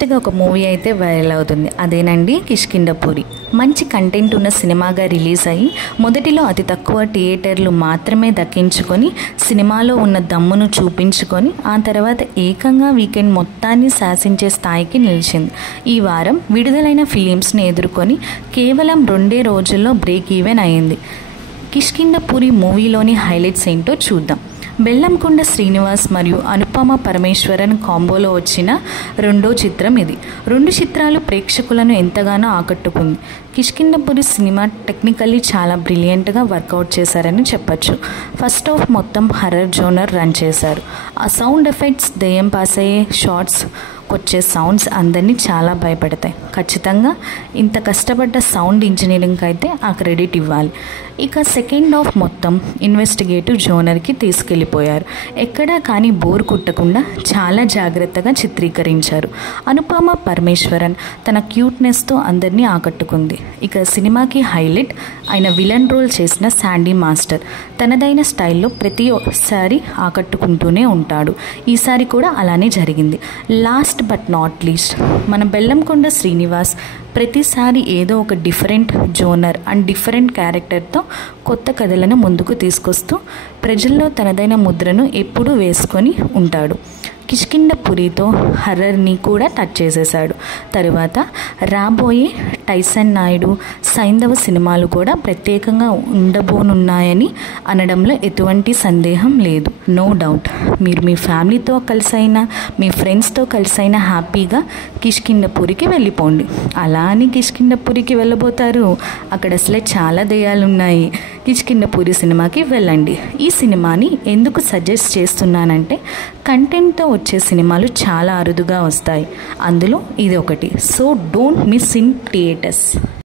ఫాస్ట్గా ఒక మూవీ అయితే వైరల్ అవుతుంది. అదేనండి కిష్కింధపురి. మంచి కంటెంట్ ఉన్న సినిమాగా రిలీజ్ అయ్యి మొదటిలో అతి తక్కువ థియేటర్లు మాత్రమే దక్కించుకొని సినిమాలో ఉన్న దమ్మును చూపించుకొని ఆ తర్వాత ఏకంగా వీకెండ్ మొత్తాన్ని శాసించే స్థాయికి నిలిచింది. ఈ వారం విడుదలైన ఫిలిమ్స్ని ఎదుర్కొని కేవలం 2 రోజుల్లో బ్రేక్ ఈవెన్ అయింది. కిష్కింధపురి మూవీలోని హైలైట్స్ ఏంటో చూద్దాం. బెల్లంకొండ శ్రీనివాస్ మరియు అనుపమ పరమేశ్వరన్ కాంబోలో వచ్చిన 2వ చిత్రం ఇది. 2 చిత్రాలు ప్రేక్షకులను ఎంతగానో ఆకట్టుకుంది. కిష్కింధపురి సినిమా టెక్నికల్లీ చాలా బ్రిలియంట్గా వర్కౌట్ చేశారని చెప్పచ్చు. ఫస్ట్ హాఫ్ మొత్తం హర్రర్ జోనర్ రన్ చేశారు. ఆ సౌండ్ ఎఫెక్ట్స్, దెయ్యం పాస్ అయ్యే షార్ట్స్, వచ్చే సౌండ్స్ అందరినీ చాలా భయపెడతాయి. ఖచ్చితంగా ఇంత కష్టపడ్డ సౌండ్ ఇంజనీరింగ్కి అయితే ఆ క్రెడిట్ ఇవ్వాలి. ఇక సెకండ్ హాఫ్ మొత్తం ఇన్వెస్టిగేటివ్ జోనర్కి తీసుకెళ్ళిపోయారు. ఎక్కడా కానీ బోర్ కుట్టకుండా చాలా జాగ్రత్తగా చిత్రీకరించారు. అనుపమ పరమేశ్వరన్ తన క్యూట్నెస్తో అందరినీ ఆకట్టుకుంది. ఇక సినిమాకి హైలైట్ ఆయన విలన్ రోల్ చేసిన శాండీ మాస్టర్ తనదైన స్టైల్లో ప్రతిసారి ఆకట్టుకుంటూనే ఉంటాడు. ఈసారి కూడా అలానే జరిగింది. లాస్ట్ బట్ నాట్ లీస్ట్ మన బెల్లంకొండ శ్రీనివాస్ ప్రతిసారి ఏదో ఒక డిఫరెంట్ జోనర్ అండ్ డిఫరెంట్ క్యారెక్టర్తో కొత్త కథలను ముందుకు తీసుకొస్తూ ప్రజల్లో తనదైన ముద్రను ఎప్పుడూ వేసుకొని ఉంటాడు. కిష్కింధపురితో హర్రర్ని కూడా టచ్ చేసేశాడు. తరువాత రాబోయే టైసన్ నాయుడు, సైంధవ సినిమాలు కూడా ప్రత్యేకంగా ఉండబోనున్నాయని అనడంలో ఎటువంటి సందేహం లేదు. నో డౌట్ మీరు మీ ఫ్యామిలీతో కలిసైనా మీ ఫ్రెండ్స్తో కలిసైనా హ్యాపీగా కిష్కింధపురికి వెళ్ళిపోండి. అలా అని కిష్కింధపురికి వెళ్ళబోతారు, అక్కడ అసలే చాలా దెయ్యాలు ఉన్నాయి. కిష్కింధపురి సినిమాకి వెళ్ళండి. ఈ సినిమాని ఎందుకు సజెస్ట్ చేస్తున్నానంటే కంటెంట్తో వచ్చే సినిమాలు చాలా అరుదుగా వస్తాయి. అందులో ఇది ఒకటి. So don't miss in theatres.